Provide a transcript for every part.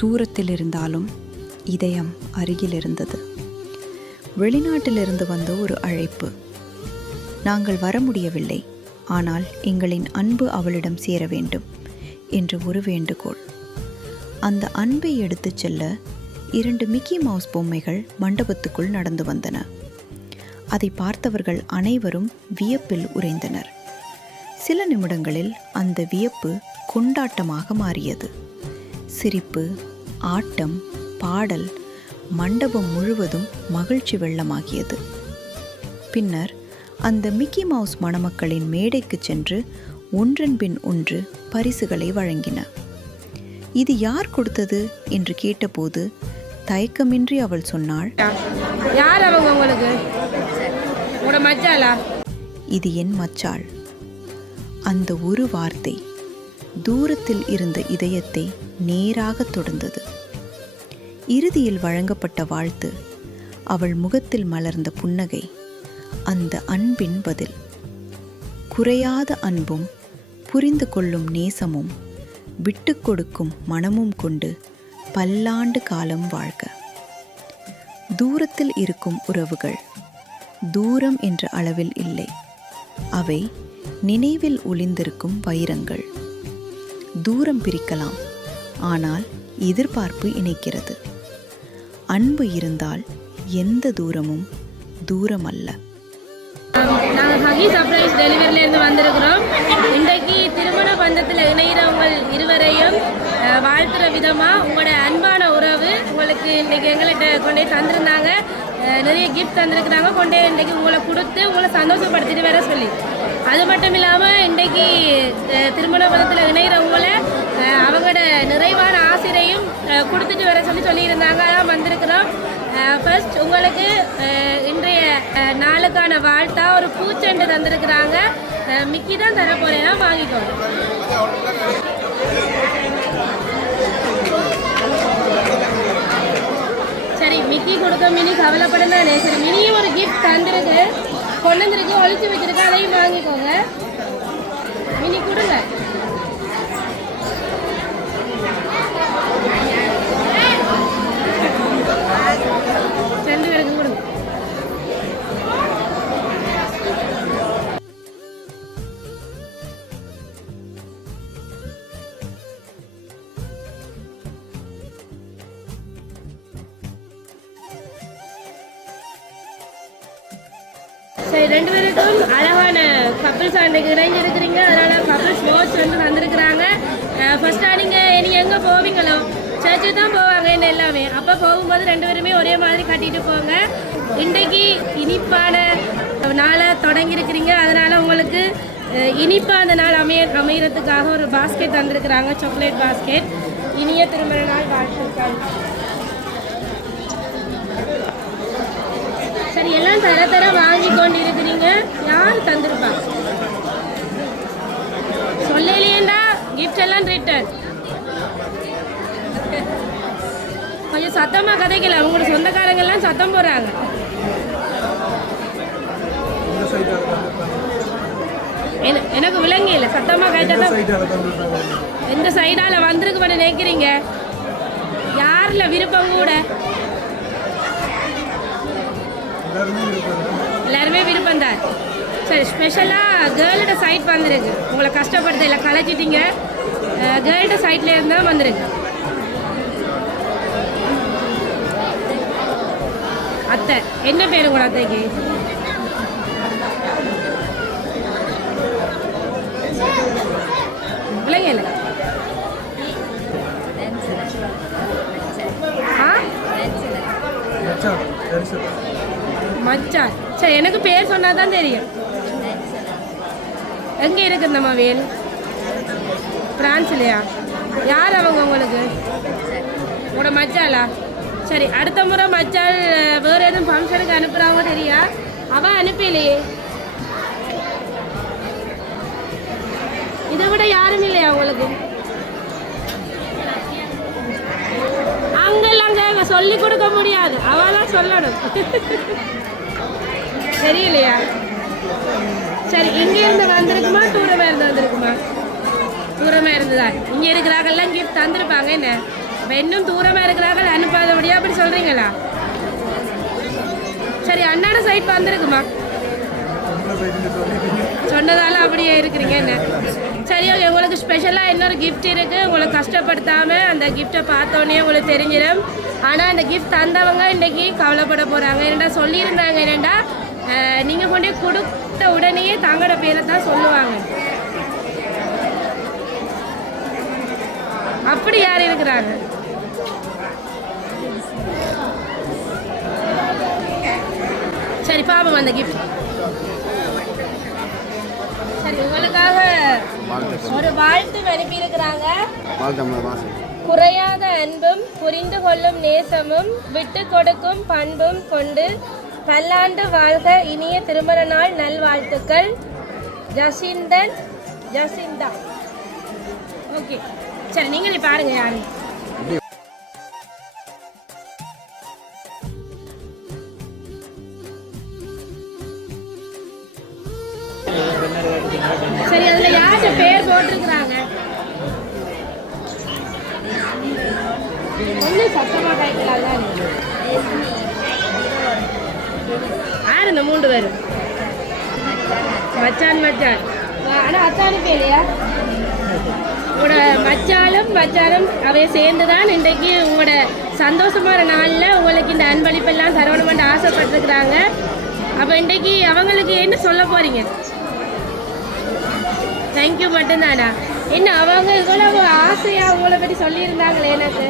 தூரத்தில் இருந்தாலும் இதயம் அருகில் இருந்தது. வெளிநாட்டிலிருந்து வந்த ஒரு அழைப்பு. நாங்கள் வர முடியவில்லை, ஆனால் எங்களின் அன்பு அவளிடம் சேர வேண்டும் என்று ஒரு வேண்டுகோள். அந்த அன்பை எடுத்துச் செல்ல 2 மிக்கி மவுஸ் பொம்மைகள் மண்டபத்துக்குள் நடந்து வந்தன. அதை பார்த்தவர்கள் அனைவரும் வியப்பில் உறைந்தனர். சில நிமிடங்களில் அந்த வியப்பு கொண்டாட்டமாக மாறியது. சிரிப்பு, ஆட்டம், பாடல், மண்டபம் முழுவதும் மகிழ்ச்சி வெள்ளமாகியது. பின்னர் அந்த மிக்கி மவுஸ் மணமக்களின் மேடைக்கு சென்று ஒன்றன் பின் ஒன்று பரிசுகளை வழங்கின. இது யார் கொடுத்தது என்று கேட்டபோது தயக்கமின்றி அவள் சொன்னாள், யார் அவங்க உங்களுக்கு? உங்களோட மச்சாளா? இது என் மச்சாள். அந்த ஒரு வார்த்தை தூரத்தில் இருந்த இதயத்தை நேராக தொடுந்தது. இறுதியில் வழங்கப்பட்ட வாழ்த்து, அவள் முகத்தில் மலர்ந்த புன்னகை, அந்த அன்பின் பதில். குறையாத அன்பும் புரிந்து கொள்ளும் நேசமும் விட்டு கொடுக்கும் மனமும் கொண்டு பல்லாண்டு காலம் வாழ்க. தூரத்தில் இருக்கும் உறவுகள் தூரம் என்ற அளவில் இல்லை, அவை நினைவில் ஒளிந்திருக்கும் வைரங்கள். தூரம் பிரிக்கலாம், ஆனால் எதிர்பார்ப்பு இணைக்கிறது. அன்பு இருந்தால் எந்த தூரமும் தூரம் அல்ல. நாங்கள் ஹகி சர்ப்ரைஸ் டெலிவரியிலேருந்து வந்திருக்கிறோம். இன்றைக்கு திருமண பந்தத்தில் இணைகிறவங்க இருவரையும் வாழ்த்துற விதமாக உங்களோட அன்பான உறவு உங்களுக்கு இன்றைக்கி எங்கள்கிட்ட கொண்டே தந்திருந்தாங்க. நிறைய கிஃப்ட் தந்திருக்கிறாங்க, கொண்டே இன்றைக்கி உங்களை கொடுத்து உங்களை சந்தோஷப்படுத்திட்டு வர சொல்லி. அது மட்டும் இல்லாமல் இன்றைக்கி திருமண பந்தத்தில் இணைகிறவங்கள அவங்களோட நிறைவான ஆசிரியையும் கொடுத்துட்டு வர சொல்லியிருந்தாங்க. அதான் வந்திருக்கிறோம். ஃபர்ஸ்ட் உங்களுக்கு இன்றைய நாளுக்கான வாழ்த்தா ஒரு பூச்செண்டு தந்திருக்கிறாங்க. மிக்கி தான் தர போறேன்னா வாங்கிக்கோங்க. சரி, மிக்கி கொடுக்க மினி கவலைப்படுதானே. சரி, மினியும் ஒரு கிஃப்ட் தந்திருக்கு, கொண்டு வந்துருக்கு, ஒழிச்சு வச்சிருக்கு, அதையும் வாங்கிக்கோங்க. மினி கொடுங்க. சரி, 2 பேருக்கும் அழகான கப்பிள்ஸ் அன்றைக்கு இணைஞ்சிருக்கிறீங்க. அதனால் கப்பிள்ஸ் வாட்ச் வந்திருக்கிறாங்க. ஃபர்ஸ்ட்டாக நீங்கள் எங்கே போவீங்களோ சர்ச்சுக்கு தான் போவாங்க என்ன எல்லாமே. அப்போ போகும்போது 2 பேருமே ஒரே மாதிரி கட்டிட்டு போங்க. இன்றைக்கு இனிப்பான நாளை தொடங்கியிருக்கிறீங்க. அதனால் உங்களுக்கு இனிப்பாக அந்த நாள் அமையறதுக்காக ஒரு பாஸ்கெட் தந்திருக்கிறாங்க, சாக்லேட் பாஸ்கெட். இனிய திருமண நாள் வாழ்த்துக்கள். சரி, எல்லாம் தர வாங்கி கொண்டு இருக்கிறீங்க. யார் தந்திருப்பாங்க சொல்லலையேண்டா. கிஃப்ட் எல்லாம் ரிட்டர்ன். கொஞ்சம் சத்தமாக கதைக்கல, அவங்களோட சொந்தக்காரங்கெல்லாம் சத்தம் போடுறாங்க. எனக்கு விளங்கி இல்லை, சத்தமாக கைத்தான். எந்த சைடால் வந்திருக்கு பண்ண நினைக்கிறீங்க? யாரில் விருப்பம் கூட? எல்லாருமே விருப்பம் தான். சரி, ஸ்பெஷலாக கேர்ளோட சைட் வந்திருக்கு. உங்களை கஷ்டப்படுத்த இல்லை, கலைச்சிட்டிங்க. கேர்ளோட சைட்ல இருந்தால் வந்திருக்கு. அத்தை, என்ன பேர் உங்களோட அத்தைக்கு? இல்லைங்க இல்லை. மச்சான். சரி, எனக்கு பேர் சொன்னால் தான் தெரியும். எங்கே இருக்கு இந்த மொபைல்? பிரான்ஸ்லையா? யார் அவங்க உங்களுக்கு? உங்களோட மச்சாலா? சரி, அடுத்த முறை மச்சால் வேறு எதுவும் ஃபங்க்ஷனுக்கு அனுப்புகிறாங்க தெரியா? அவன் அனுப்பலையே. இதை விட யாரும் இல்லையா உங்களுக்கு? அங்கெல்லாம் சொல்லி கொடுக்க முடியாது, அவதான் சொல்லணும். தெரியலையா? சரி, இங்கே இருந்து வந்திருக்குமா தூரமாக இருந்து வந்திருக்குமா? தூரமாக இருந்துதான். இங்கே இருக்கிறாங்கெல்லாம் கிஃப்ட் தந்திருப்பாங்க. என்ன அப்போ இன்னும் தூரமாக இருக்கிறார்கள் அனுப்பாதபடியா அப்படி சொல்கிறீங்களா? சரி, அண்ணாட சைட் வந்திருக்குமா? சொன்னதால அப்படியே இருக்கிறீங்க என்ன? சரி, ஓகே. உங்களுக்கு ஸ்பெஷலாக இன்னொரு கிஃப்ட் இருக்குது. உங்களுக்கு கஷ்டப்படுத்தாமல் அந்த கிஃப்ட்டை பார்த்தோன்னே உங்களுக்கு தெரிஞ்சிடும். ஆனால் அந்த கிஃப்ட் தந்தவங்க இன்றைக்கி கவலைப்பட போகிறாங்க. என்னென்னா சொல்லியிருந்தாங்க, என்னென்னா நீங்கள் கொண்டே கொடுத்த உடனேயே தங்களோட பேரை தான் சொல்லுவாங்க. அப்படி யார் இருக்கிறாங்க? சரி, பாப்போம் அந்த கிஃப்ட். சரி, உங்களுக்காக ஒரு வாழ்த்து அனுப்பியிருக்கிறாங்க. குறையாத அன்பும் புரிந்து கொள்ளும் நேசமும் விட்டு கொடுக்கும் பண்பும் கொண்டு பல்லாண்டு வாழ்க, இனிய திருமண நாள் நல்வாழ்த்துக்கள். ஜசிந்தா. ஓகே, சரி, நீங்களே பாருங்க யாரு. சரி, அதுல யாரு பேர் போட்டிருக்கிறாங்க? ஒன்றும் சத்தமா கைக்கலாம். யார் இந்த 3 பேரும்? மச்சான். ஆனால் அத்தானு பேரையா? உங்களோட மச்சானும் அவைய சேர்ந்து தான் இன்றைக்கு உங்களோட சந்தோஷமான நாளில் உங்களுக்கு இந்த அன்பளிப்பெல்லாம் தரணுமென்று ஆசைப்பட்டுருக்குறாங்க. அப்போ இன்றைக்கு அவங்களுக்கு என்ன சொல்ல போகிறீங்க? தேங்க்யூ மட்டும்தானா? என்ன அவங்க இவ்வளவு ஆசையாக உங்களை பற்றி சொல்லியிருந்தாங்களே, எனக்கு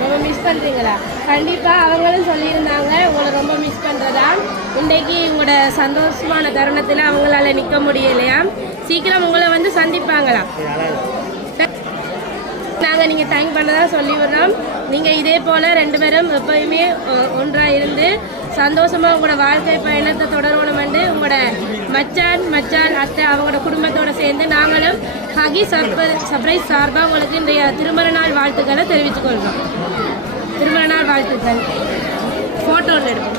ரொம்ப மிஸ் பண்ணுறீங்களா? கண்டிப்பாக அவங்களும் சொல்லியிருந்தாங்க உங்களை ரொம்ப மிஸ் பண்ணுறதா. இன்றைக்கு உங்களோட சந்தோஷமான தருணத்தில் அவங்களால நிற்க முடியலையா? சீக்கிரம் உங்களை வந்து சந்திப்பாங்களா? நாங்கள் நீங்கள் தேங்க் பண்ணதான் சொல்லி விடுறோம். நீங்கள் இதே போல் 2 பேரும் எப்போயுமே ஒன்றாக இருந்து சந்தோஷமாக உங்களோட வாழ்க்கை பயணத்தை தொடரணுமென்று உங்களோட மச்சான் அத்தை அவங்களோட குடும்பத்தோடு சேர்ந்து நாங்களும் ஹகி சர்ப்ரைஸ் சார்பாக உங்களுக்கு இன்றைய திருமண நாள் வாழ்த்துக்களை தெரிவித்துக்கொள்கிறோம். திருமண நாள் வாழ்த்துக்கள். ஃபோட்டோ எடுப்போம்.